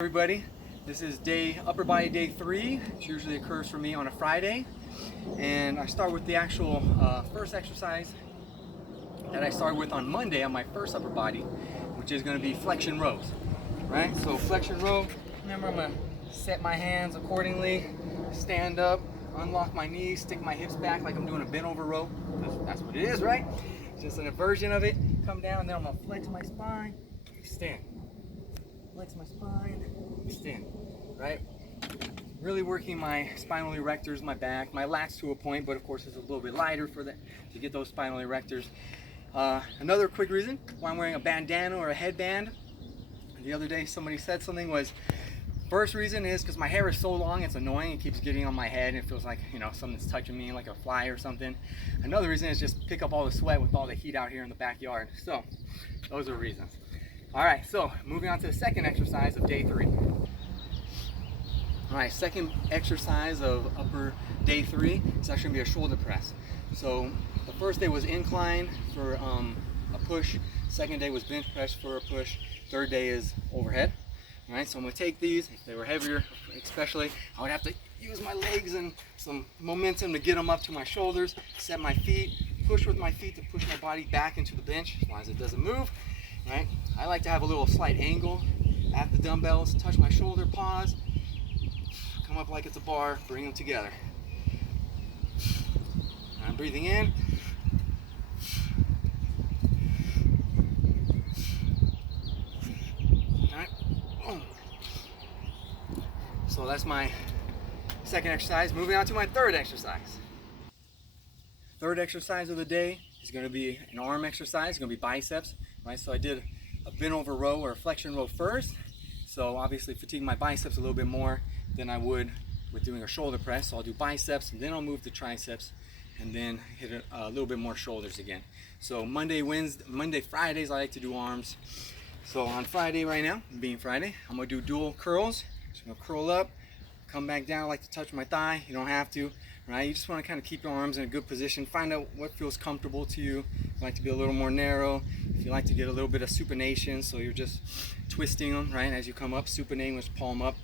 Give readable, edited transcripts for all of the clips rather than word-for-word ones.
Everybody, this is upper body day 3, which usually occurs for me on a Friday, and I start with the actual first exercise that I started with on Monday on my first upper body, which is going to be flexion rows. Right, so flexion row, remember I'm going to set my hands accordingly, stand up, unlock my knees, stick my hips back like I'm doing a bent over row, because that's what it is, right? Just an inversion of it, come down, and then I'm going to flex my spine, extend. Flex my spine, extend, right? Really working my spinal erectors, my back, my lats to a point, but of course it's a little bit lighter for that to get those spinal erectors. Another quick reason why I'm wearing a bandana or a headband. The other day somebody said something was, first reason is because my hair is so long it's annoying, it keeps getting on my head and it feels like, you know, something's touching me like a fly or something. Another reason is just pick up all the sweat with all the heat out here in the backyard. So those are reasons. All right, so moving on to the second exercise of day 3. All right, second exercise of upper day 3 is actually gonna be a shoulder press. So the first day was incline for a push. Second day was bench press for a push. Third day is overhead. All right, so I'm gonna take these. If they were heavier, especially, I would have to use my legs and some momentum to get them up to my shoulders, set my feet, push with my feet to push my body back into the bench as long as it doesn't move. Right? I like to have a little slight angle at the dumbbells, touch my shoulder, pause, come up like it's a bar, bring them together. I'm breathing in. All right. Boom. So that's my second exercise. Moving on to my third exercise. Third exercise of the day is going to be an arm exercise. It's going to be biceps. Right, so I did a bent over row or a flexion row first, so obviously fatigue my biceps a little bit more than I would with doing a shoulder press. So I'll do biceps and then I'll move to triceps and then hit a little bit more shoulders again. So Monday, Fridays I like to do arms. So on Friday right now, being Friday, I'm gonna do dual curls. So I'm gonna curl up, come back down. I like to touch my thigh. You don't have to, right? You just want to kind of keep your arms in a good position. Find out what feels comfortable to you. If you like to be a little more narrow, if you like to get a little bit of supination, so you're just twisting them, right, as you come up. Supinate with palm up,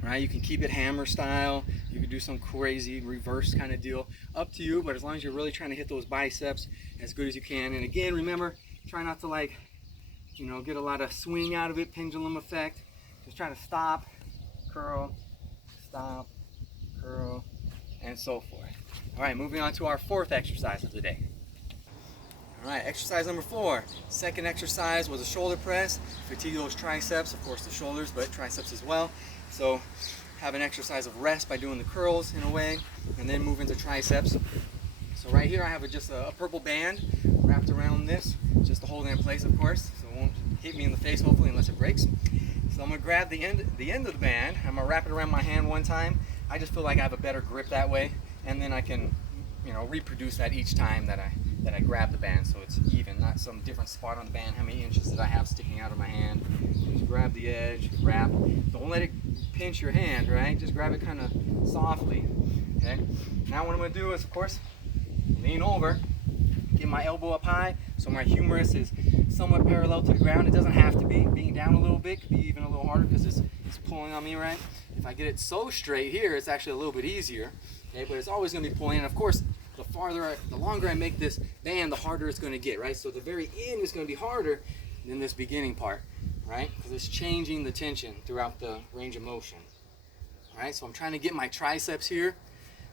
right? You can keep it hammer style. You can do some crazy reverse kind of deal. Up to you, but as long as you're really trying to hit those biceps as good as you can. And again, remember, try not to get a lot of swing out of it, pendulum effect. Just try to stop, curl, stop, curl, and so forth. All right, moving on to our fourth exercise of the day. All right, exercise number 4. Second exercise was a shoulder press. Fatigue those triceps, of course the shoulders, but triceps as well. So have an exercise of rest by doing the curls in a way, and then move into triceps. So right here I have just a purple band wrapped around this, just to hold it in place, of course, so it won't hit me in the face, hopefully, unless it breaks. So I'm gonna grab the end of the band. I'm gonna wrap it around my hand one time. I just feel like I have a better grip that way, and then I can, reproduce that each time that I grab the band, so it's even, not some different spot on the band. How many inches did I have sticking out of my hand? Just grab the edge, wrap. Don't let it pinch your hand, right? Just grab it kind of softly. Okay. Now what I'm gonna do is, of course, lean over, get my elbow up high, so my humerus is somewhat parallel to the ground. It doesn't have to be. Being down a little bit could be even a little harder because it's pulling on me, right? If I get it so straight here, it's actually a little bit easier. Okay, but it's always going to be pulling. And of course, the longer I make this band, the harder it's going to get, right? So the very end is going to be harder than this beginning part, right? Because it's changing the tension throughout the range of motion. All right, so I'm trying to get my triceps here.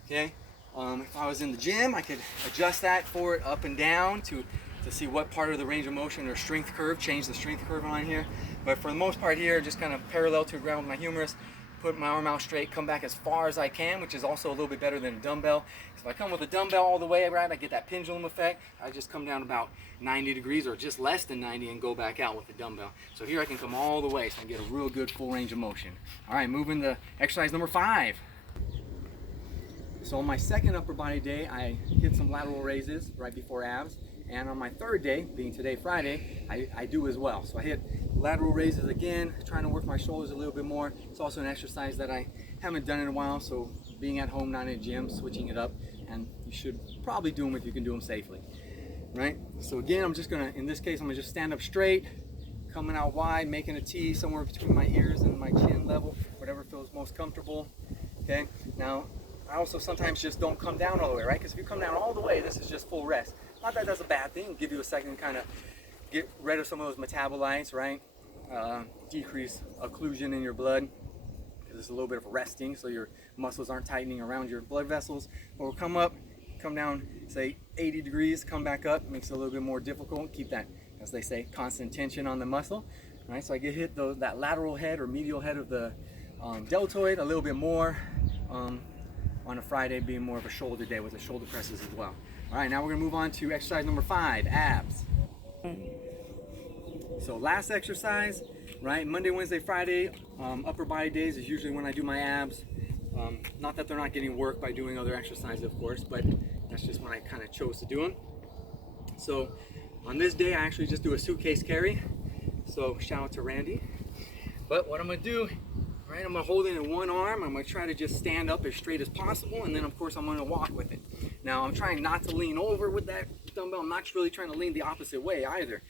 Okay, if I was in the gym, I could adjust that for it up and down to see what part of the range of motion or strength curve, change the strength curve on here. But for the most part here, just kind of parallel to the ground with my humerus, put my arm out straight, come back as far as I can, which is also a little bit better than a dumbbell. So if I come with a dumbbell all the way, right, I get that pendulum effect. I just come down about 90 degrees or just less than 90 and go back out with the dumbbell. So here I can come all the way, so I get a real good full range of motion. All right, moving to exercise number 5. So on my second upper body day, I hit some lateral raises right before abs. And on my third day, being today Friday, I do as well. So I hit lateral raises again, trying to work my shoulders a little bit more. It's also an exercise that I haven't done in a while, so being at home, not in a gym, switching it up, and you should probably do them if you can do them safely, right? So again, I'm just gonna, in this case, I'm gonna just stand up straight, coming out wide, making a T somewhere between my ears and my chin level, whatever feels most comfortable. Okay, now I also sometimes just don't come down all the way, right? Because if you come down all the way, this is just full rest. Not that that's a bad thing. It'll give you a second to kind of get rid of some of those metabolites, right? Decrease occlusion in your blood, because it's a little bit of resting, so your muscles aren't tightening around your blood vessels. Or come up, come down, say 80 degrees, come back up, makes it a little bit more difficult. Keep that, as they say, constant tension on the muscle. Right, so I get hit that lateral head or medial head of the deltoid a little bit more on a Friday, being more of a shoulder day with the shoulder presses as well. All right, now we're gonna move on to exercise number 5, abs. So last exercise, right, Monday, Wednesday, Friday, upper body days is usually when I do my abs. Not that they're not getting work by doing other exercises, of course, but that's just when I kind of chose to do them. So on this day, I actually just do a suitcase carry. So shout out to Randy. But what I'm gonna do, right, I'm gonna hold it in one arm. I'm gonna try to just stand up as straight as possible, and then of course I'm gonna walk with it. Now I'm trying not to lean over with that dumbbell. I'm not really trying to lean the opposite way either.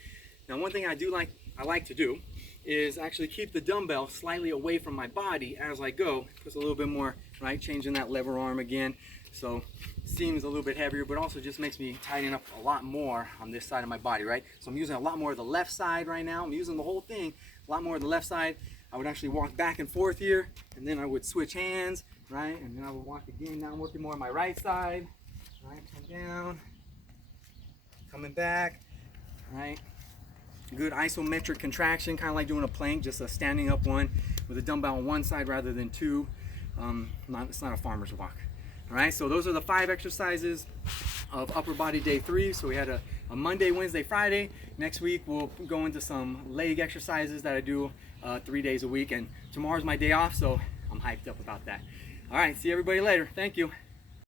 Now one thing I like to do is actually keep the dumbbell slightly away from my body as I go. Just a little bit more, right, changing that lever arm again. So seems a little bit heavier, but also just makes me tighten up a lot more on this side of my body, right? So I'm using a lot more of the left side right now. I'm using the whole thing, a lot more of the left side. I would actually walk back and forth here, and then I would switch hands, right? And then I would walk again. Now I'm working more on my right side, right? Come down, coming back, right? Good isometric contraction, kind of like doing a plank, just a standing up one with a dumbbell on one side rather than two. It's not a farmer's walk. All right, so those are the 5 exercises of upper body day 3. So we had a Monday, Wednesday, Friday. Next week we'll go into some leg exercises that I do 3 days a week, and tomorrow's my day off, so I'm hyped up about that. All right, see everybody later. Thank you.